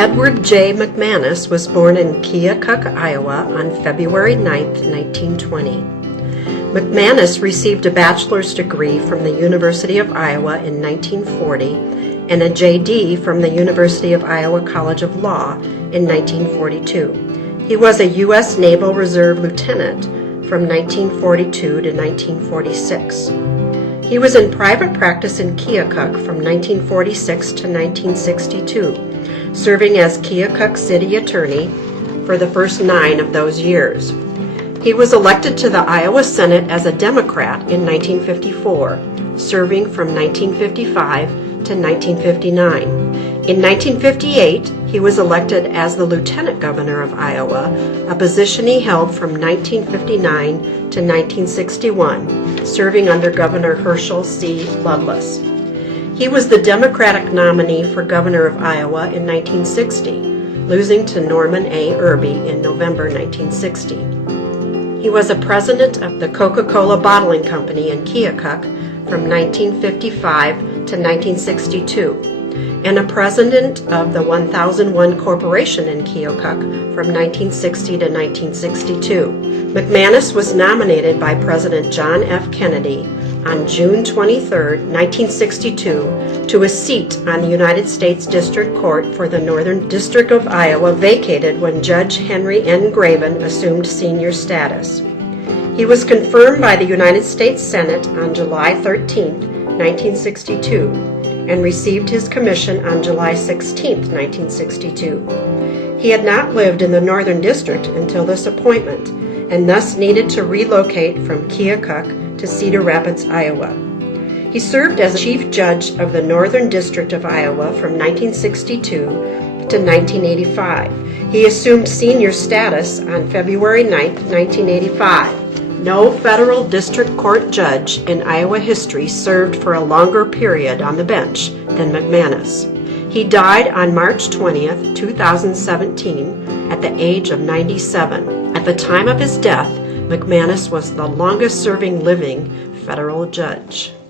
Edward J McManus was born in Keokuk, Iowa on February 9, 1920. McManus received a bachelor's degree from the University of Iowa in 1940 and a JD from the University of Iowa College of Law in 1942. He was a U.S. Naval Reserve lieutenant from 1942 to 1946. He was in private practice in Keokuk from 1946 to 1962, serving as Keokuk City Attorney for the first 9 of those years. He was elected to the Iowa Senate as a Democrat in 1954, serving from 1955 to 1959. In 1958, he was elected as the Lieutenant Governor of Iowa, a position he held from 1959 to 1961, serving under Governor Herschel C. Loveless. He was the Democratic nominee for governor of Iowa in 1960, losing to Norman A. Irby in November 1960. He was a president of the Coca-Cola Bottling Company in Keokuk from 1955 to 1962, and a president of the 1001 Corporation in Keokuk from 1960 to 1962. McManus was nominated by President John F. Kennedy on June 23, 1962, to a seat on the United States District Court for the Northern District of Iowa vacated when Judge Henry N. Graven assumed senior status. He was confirmed by the United States Senate on July 13, 1962, and received his commission on July 16, 1962. He had not lived in the Northern District until this appointment, and thus needed to relocate from Keokuk to Cedar Rapids, Iowa. He served as Chief Judge of the Northern District of Iowa from 1962 to 1985. He assumed senior status on February 9, 1985. No federal district court judge in Iowa history served for a longer period on the bench than McManus. He died on March 20, 2017, at the age of 97. At the time of his death, McManus was the longest-serving living federal judge.